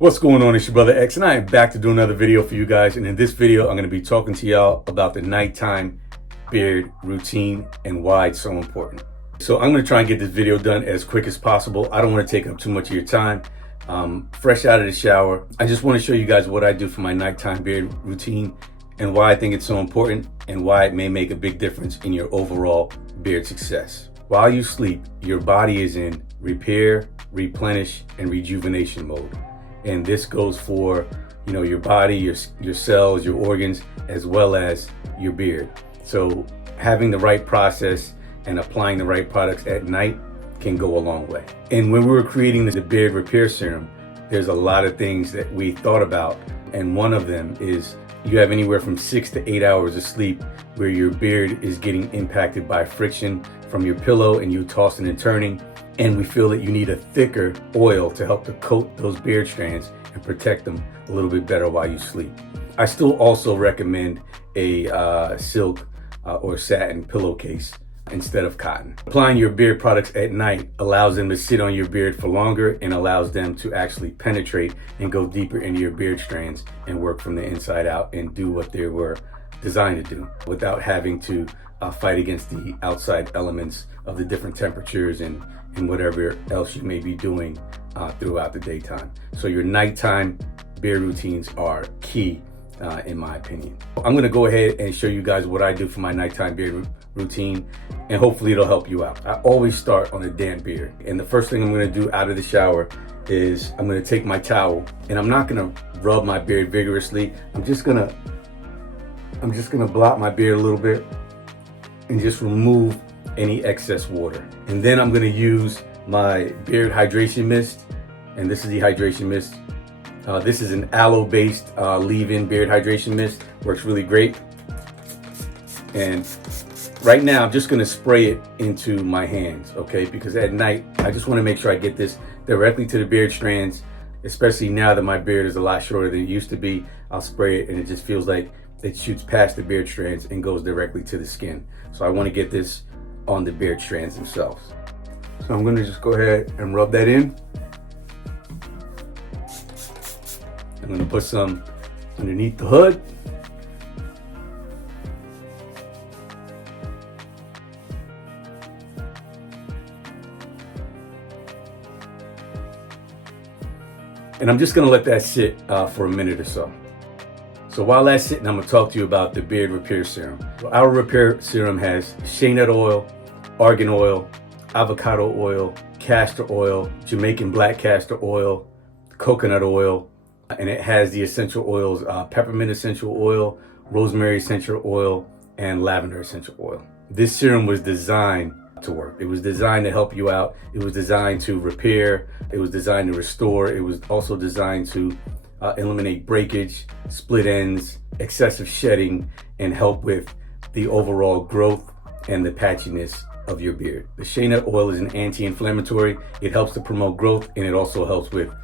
What's going on? It's your brother X, and I am back to do another video for you guys. And in this video, I'm going to be talking to y'all about the nighttime beard routine and why it's so important. So I'm going to try and get this video done as quick as possible. I don't want to take up too much of your time. Fresh out of the shower, I just want to show you guys what I do for my nighttime beard routine and why I think it's so important and why it may make a big difference in your overall beard success. While you sleep, your body is in repair, replenish, and rejuvenation mode. And this goes for, your body, your cells, your organs, as well as your beard. So having the right process and applying the right products at night can go a long way. And when we were creating the beard repair serum, there's a lot of things that we thought about. And one of them is you have anywhere from 6 to 8 hours of sleep where your beard is getting impacted by friction from your pillow and you tossing and turning. And we feel that you need a thicker oil to help to coat those beard strands and protect them a little bit better while you sleep. I still also recommend a silk or satin pillowcase instead of cotton. Applying your beard products at night allows them to sit on your beard for longer and allows them to actually penetrate and go deeper into your beard strands and work from the inside out and do what they were designed to do without having to fight against the outside elements of the different temperatures and whatever else you may be doing throughout the daytime. So your nighttime beard routines are key in my opinion. I'm gonna go ahead and show you guys what I do for my nighttime beard routine, and hopefully it'll help you out. I always start on a damp beard, and the first thing I'm gonna do out of the shower is I'm gonna take my towel, and I'm not gonna rub my beard vigorously. I'm just gonna blot my beard a little bit and just remove any excess water. And then I'm gonna use my beard hydration mist, and this is the hydration mist. This is an aloe-based leave-in beard hydration mist. Works really great. And right now, I'm just gonna spray it into my hands, okay? Because at night, I just wanna make sure I get this directly to the beard strands, especially now that my beard is a lot shorter than it used to be. I'll spray it and it just feels like it shoots past the beard strands and goes directly to the skin. So I wanna get this on the beard strands themselves. So I'm gonna just go ahead and rub that in. I'm gonna put some underneath the hood. And I'm just gonna let that sit for a minute or so. So while that's sitting, I'm gonna talk to you about the beard repair serum. Our repair serum has shea nut oil, argan oil, avocado oil, castor oil, Jamaican black castor oil, coconut oil, and it has the essential oils, peppermint essential oil, rosemary essential oil, and lavender essential oil. This serum was designed to work. It was designed to help you out. It was designed to repair. It was designed to restore. It was also designed to eliminate breakage, split ends, excessive shedding, and help with the overall growth and the patchiness of your beard. The shea nut oil is an anti-inflammatory. It helps to promote growth, and it also helps with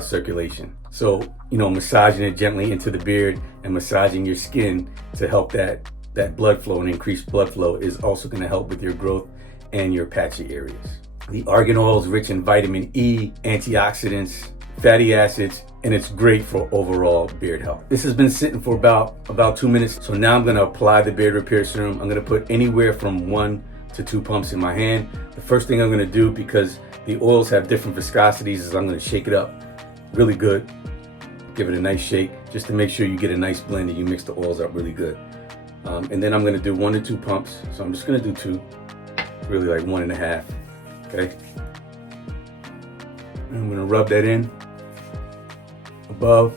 circulation. So, massaging it gently into the beard and massaging your skin to help that blood flow and increased blood flow is also going to help with your growth and your patchy areas. The argan oil is rich in vitamin E, antioxidants, fatty acids, and it's great for overall beard health. This has been sitting for about 2 minutes. So now I'm going to apply the beard repair serum. I'm going to put anywhere from 1 to 2 pumps in my hand. The first thing I'm going to do, because the oils have different viscosities, is I'm going to shake it up really good. Give it a nice shake just to make sure you get a nice blend and you mix the oils up really good. And then I'm going to do 1 to 2 pumps. So I'm just going to do 2, really like 1.5. Okay. And I'm going to rub that in above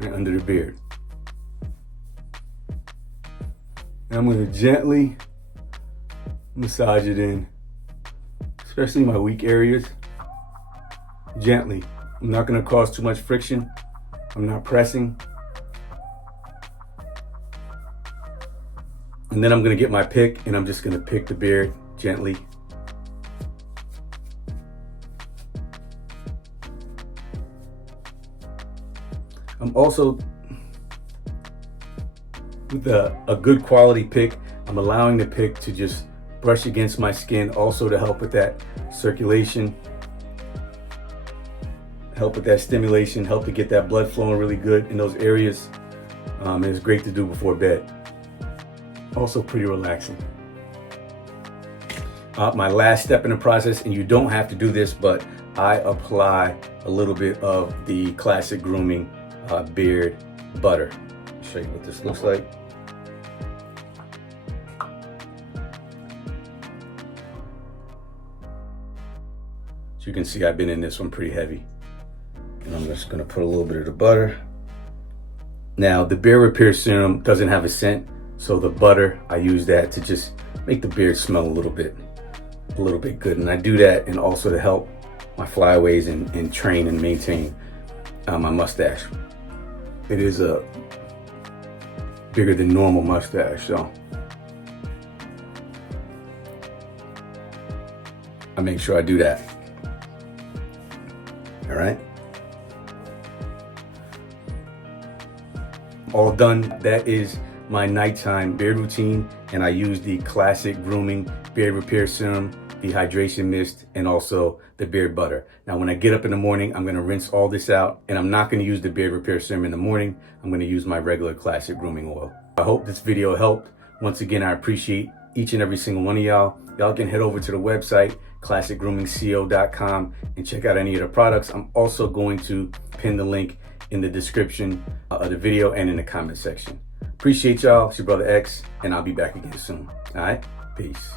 and under the beard. And I'm going to gently massage it in, especially my weak areas. Gently. I'm not going to cause too much friction. I'm not pressing. And then I'm going to get my pick and I'm just going to pick the beard gently. I'm also, with a good quality pick, I'm allowing the pick to just brush against my skin, also to help with that circulation. help with that stimulation, help to get that blood flowing really good in those areas. And it's great to do before bed. Also pretty relaxing. My last step in the process, and you don't have to do this, but I apply a little bit of the Classic Grooming Beard Butter. I'll show you what this looks like. So you can see I've been in this one pretty heavy. And I'm just gonna put a little bit of the butter. Now the beard repair serum doesn't have a scent, so the butter, I use that to just make the beard smell a little bit good. And I do that and also to help my flyaways and train and maintain my mustache. It is a bigger than normal mustache, so I make sure I do that. All right. All done. That is my nighttime beard routine, and I use the Classic Grooming Beard Repair Serum, the hydration mist, and also the beard butter. Now when I get up in the morning, I'm gonna rinse all this out, and I'm not gonna use the beard repair serum in the morning. I'm gonna use my regular Classic Grooming Oil. I hope this video helped. Once again, I appreciate each and every single one of y'all. Y'all can head over to the website, classicgroomingco.com, and check out any of the products. I'm also going to pin the link in the description of the video and in the comment section. Appreciate y'all. It's your brother X, and I'll be back again soon. All right, peace.